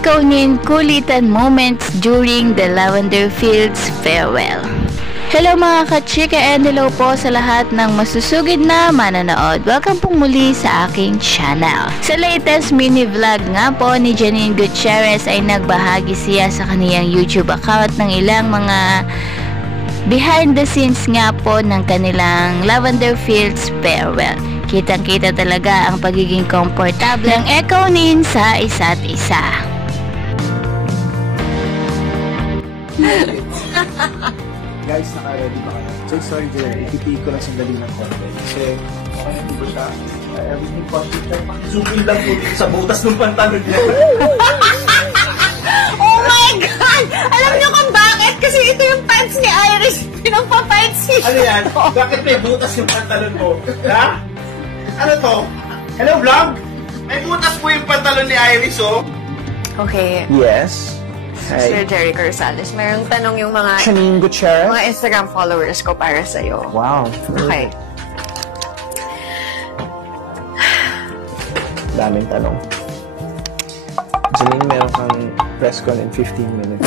Ekonin kulitan moments during the Lavender Fields farewell. Hello mga ka-chika and hello po sa lahat ng masusugid na manonood. Welcome pong muli sa aking channel. Sa latest mini vlog nga po ni Janine Gutierrez ay nagbahagi siya sa kaniyang YouTube account ng ilang mga behind the scenes nga po ng kanilang Lavender Fields farewell. Kitang-kita talaga ang pagiging komportable ng Ekonin sa isa't isa. Guys, naka-ready ba kayo? So, sorry, Jerry. Ipipiig ko lang sandali ng konti. Kasi, okay na ba siya? Everything positive tayo. Pakisugil lang po sa butas ng pantalon niya. Oh my God! Alam niyo kung bakit? Kasi ito yung pants ni Iris. Pinagpa-fancy. Ano yan? Bakit may butas yung pantalon mo? Ha? Ano to? Hello, vlog? May butas po yung pantalon ni Iris, oh. Okay. Yes. Sir Jerry Corsales, mayroong tanong yung mga Janine Gutierrez? mga Instagram followers ko para sa'yo. Wow. Okay. Daming tanong. Janine, meron kang press con in 15 minutes.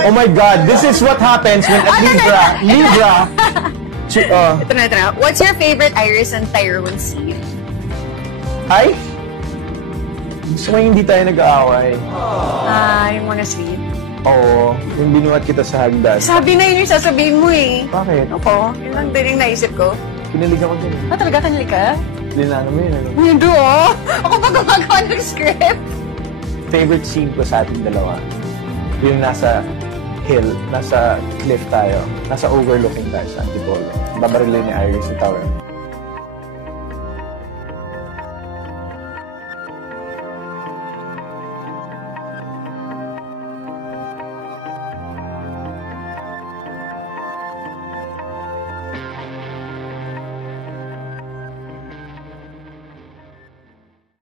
Oh my God, this is what happens when a Libra. Ito na. What's your favorite Iris and Tyrone scene? Ay? Gusto ko hindi tayo nag-aaway. Yung mga sweet. Oo, yung binuhat kita sa hagdan. Sabi na yun yung sasabihin mo eh. Bakit? Opo, yun lang din yung naisip ko. Pinilig ako din. Talaga kanili ka? Linano mo yun. Ano? Hindi oh! Ako pa gumagawa ng script. Favorite scene ko sa ating dalawa. Yung nasa hill, nasa cliff tayo. Nasa overlooking tayo sa Antipolo. Babarilin ni Iris sa tower.